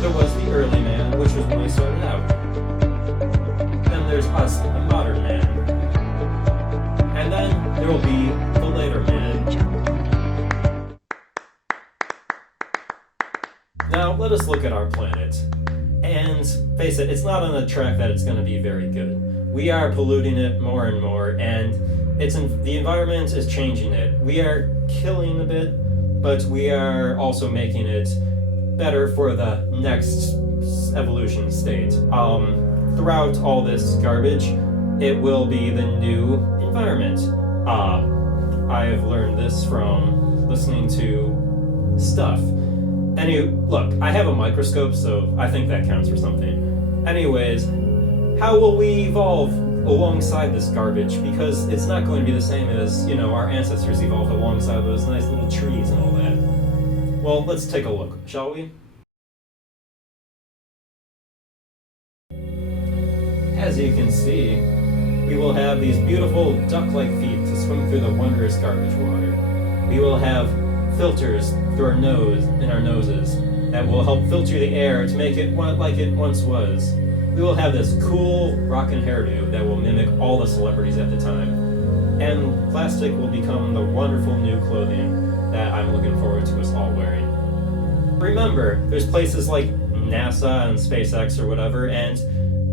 There was the early man, which was when we started out. Then there's us, the modern man. And then there will be the later man. Now, let us look at our planet. And face it, it's not on a track that it's going to be very good. We are polluting it more and more, and the environment is changing it. We are killing a bit, but we are also making it better for the next evolution state. Throughout all this garbage, it will be the new environment. I have learned this from listening to stuff. Look, I have a microscope, so I think that counts for something. Anyways, how will we evolve alongside this garbage? Because it's not going to be the same as, our ancestors evolved alongside those nice little trees and all that. Well, let's take a look, shall we? As you can see, we will have these beautiful duck-like feet to swim through the wondrous garbage water. We will have filters through in our noses that will help filter the air to make it like it once was. We will have this cool rockin' hairdo that will mimic all the celebrities at the time. And plastic will become the wonderful new clothing that I'm looking forward to us all wearing. Remember, there's places like NASA and SpaceX or whatever, and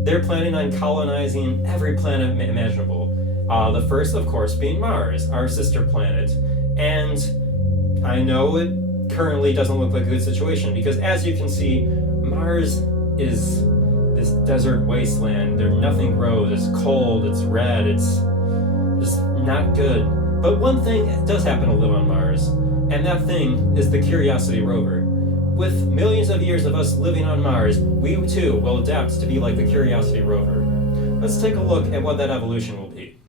they're planning on colonizing every planet imaginable. The first, of course, being Mars, our sister planet. And I know it currently doesn't look like a good situation, because as you can see, Mars is this desert wasteland. There nothing grows, it's cold, it's red, it's just not good. But one thing does happen to live on Mars, and that thing is the Curiosity rover. With millions of years of us living on Mars, we too will adapt to be like the Curiosity rover. Let's take a look at what that evolution will be.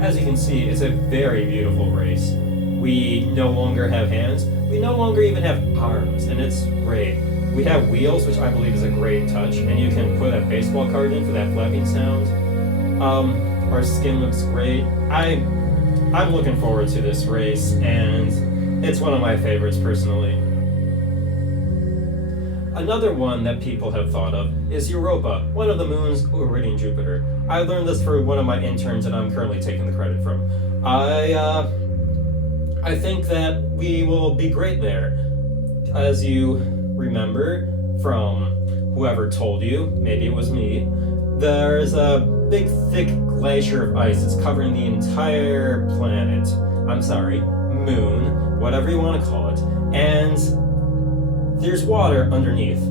As you can see, it's a very beautiful race. We no longer have hands, we no longer even have arms, and it's great. We have wheels, which I believe is a great touch, and you can put a baseball card in for that flapping sound. Our skin looks great. I'm looking forward to this race, and it's one of my favorites personally. Another one that people have thought of is Europa, one of the moons orbiting Jupiter. I learned this for one of my interns that I'm currently taking the credit from. I think that we will be great there. As you remember from whoever told you, maybe it was me, there's a big thick glacier of ice that's covering the entire planet. Moon, whatever you want to call it. And there's water underneath.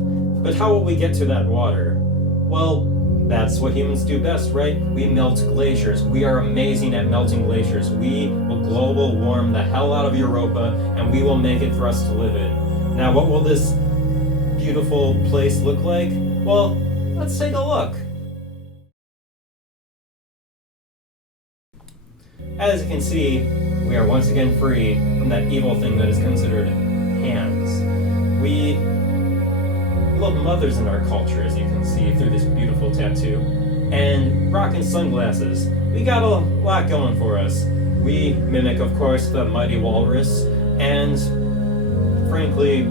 But how will we get to that water? Well, that's what humans do best, right? We melt glaciers. We are amazing at melting glaciers. We will global warm the hell out of Europa, and we will make it for us to live in. Now, what will this beautiful place look like? Well, let's take a look. As you can see, we are once again free from that evil thing that is considered hands. We love mothers in our culture, as you can see through this beautiful tattoo. And rocking sunglasses. We got a lot going for us. We mimic, of course, the mighty walrus, and frankly,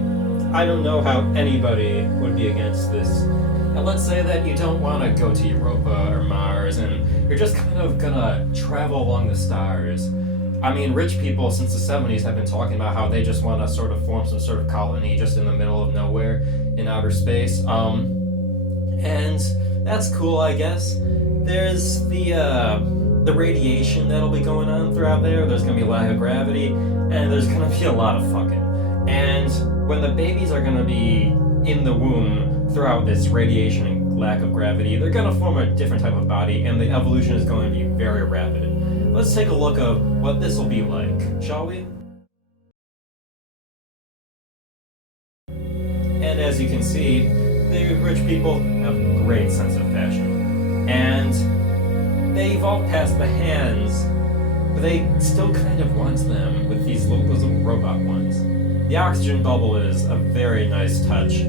I don't know how anybody would be against this. Now let's say that you don't want to go to Europa or Mars, and you're just kind of gonna travel along the stars. I mean, rich people since the 70s have been talking about how they just want to sort of form some sort of colony just in the middle of nowhere in outer space. And that's cool, I guess. There's the radiation that'll be going on throughout there. There's gonna be a lack of gravity, and there's gonna be a lot of fucking. And when the babies are gonna be in the womb throughout this radiation and lack of gravity, they're gonna form a different type of body, and the evolution is going to be very rapid. Let's take a look at what this will be like, shall we? And as you can see, the rich people have a great sense of fashion. And they evolved past the hands, but they still kind of want them with those little robot ones. The oxygen bubble is a very nice touch,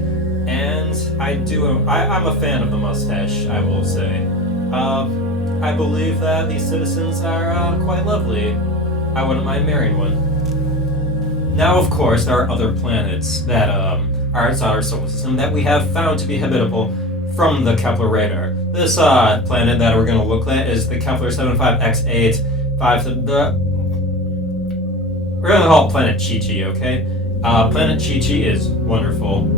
and I'm a fan of the mustache, I will say. I believe that these citizens are quite lovely. I wouldn't mind marrying one. Now, of course, there are other planets that are inside our solar system that we have found to be habitable from the Kepler radar. This planet that we're going to look at is the Kepler 75X8 5. We're going to call it Planet Chi-Chi, okay? Planet Chi-Chi is wonderful.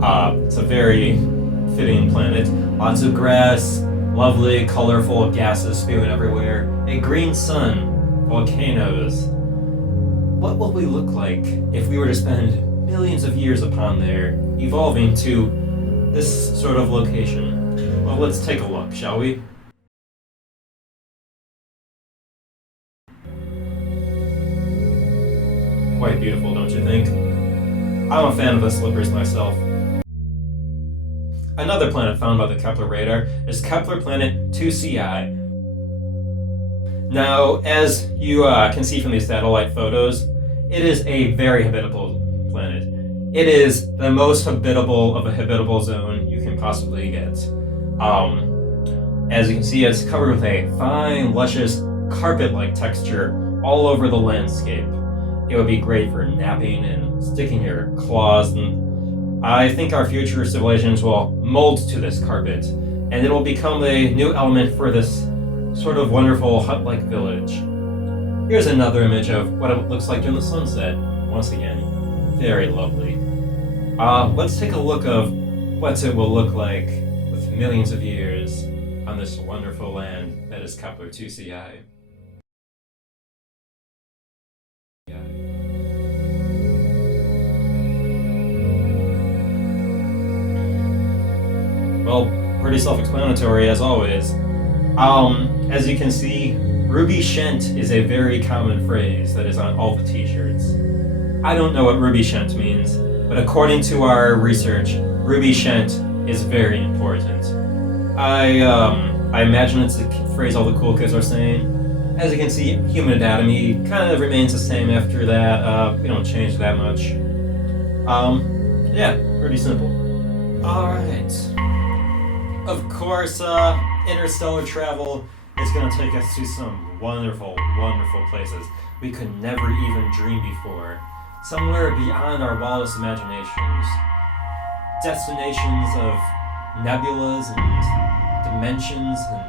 It's a very fitting planet. Lots of grass, lovely, colorful gases spewing everywhere, a green sun, volcanoes. What will we look like if we were to spend millions of years upon there, evolving to this sort of location? Well, let's take a look, shall we? Quite beautiful, don't you think? I'm a fan of the slippers myself. Another planet found by the Kepler radar is Kepler planet 2Ci. Now, as you can see from these satellite photos, it is a very habitable planet. It is the most habitable of a habitable zone you can possibly get. As you can see, it's covered with a fine, luscious, carpet-like texture all over the landscape. It would be great for napping and sticking your claws, and I think our future civilizations will mold to this carpet, and it will become a new element for this sort of wonderful hut-like village. Here's another image of what it looks like during the sunset. Once again, very lovely. Let's take a look of what it will look like with millions of years on this wonderful land that is Kepler 2Ci. Well, pretty self-explanatory as always. As you can see, Ruby Shent is a very common phrase that is on all the t-shirts. I don't know what Ruby Shent means, but according to our research, Ruby Shent is very important. I imagine it's a phrase all the cool kids are saying. As you can see, human anatomy kind of remains the same after that. We don't change that much. Yeah, pretty simple. Alright. Of course, interstellar travel is going to take us to some wonderful, wonderful places we could never even dream before. Somewhere beyond our wildest imaginations. Destinations of nebulas and dimensions and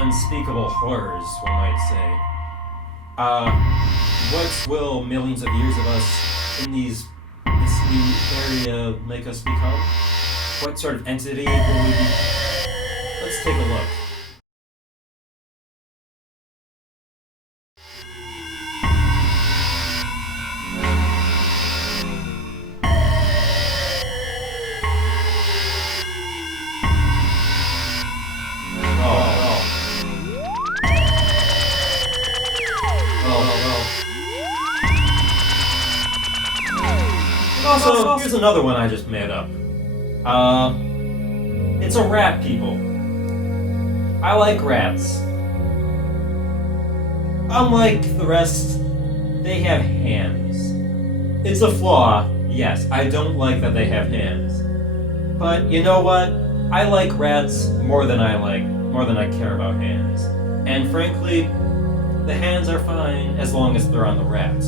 unspeakable horrors, one might say. What will millions of years of us in this new area make us become? What sort of entity will we be? Let's take a look. Also, here's another one I just made up. It's a rat, people. I like rats. Unlike the rest, they have hands. It's a flaw, yes, I don't like that they have hands. But you know what? I like rats more than I care about hands. And frankly, the hands are fine as long as they're on the rat.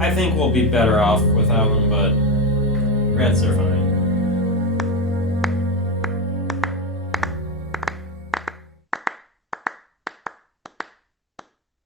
I think we'll be better off without them, but rats are fine.